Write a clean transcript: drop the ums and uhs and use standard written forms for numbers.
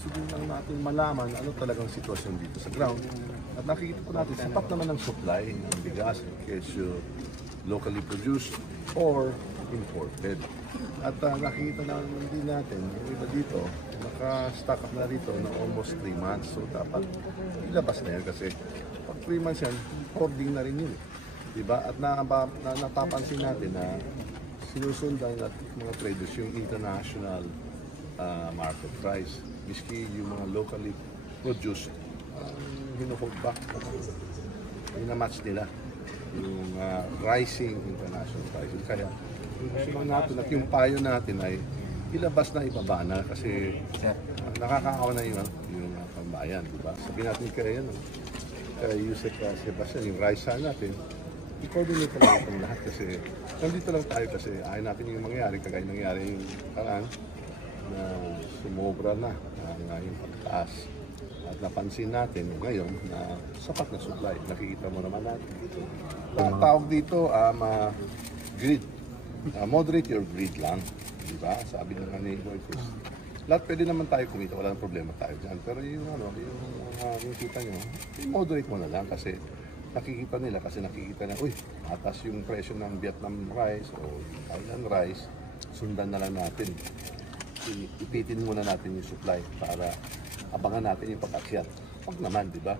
gusto din lang natin malaman ano talagang sitwasyon dito sa ground. At nakikita po natin, sapat naman ang supply ng bigas, kesyo locally produced or imported. At nakikita naman din natin, yung iba dito, naka-stock up na rito na almost 3 months. So dapat ilabas na yan kasi pag 3 months yan, hoarding na rin yun. Diba? At napapansin natin na sinusundan at mga traders yung international market price. Miski yung mga locally produced, hinuhold back. Minamatch nila yung rising international prices. Kaya gusto lang natin at yung payo natin ay ilabas na ibaba na kasi nakakaawa na yung pambayan. Diba? Sabi natin kaya yan, kaya Yusek Sebastian, yung rice natin, i-coordinate lang itong lahat kasi nandito lang tayo kasi ayaw natin yung mangyari, kagaya nangyari yung karaan na sumobra na yung pagtaas. At napansin natin ngayon na sapat na supply. Nakikita mo naman natin dito. Tawag dito, greed. Moderate your greed lang. Diba? Sabi ng neighbor is lahat pwede naman tayo kumita, wala nang problema tayo dyan. Pero yung kita nyo, moderate mo na lang kasi nakikita nila uy, atas yung presyo ng Vietnam rice o Thailand rice, sundan na lang natin. Ipitin muna natin yung supply para abangan natin yung pag-akyat. Huwag naman, di ba?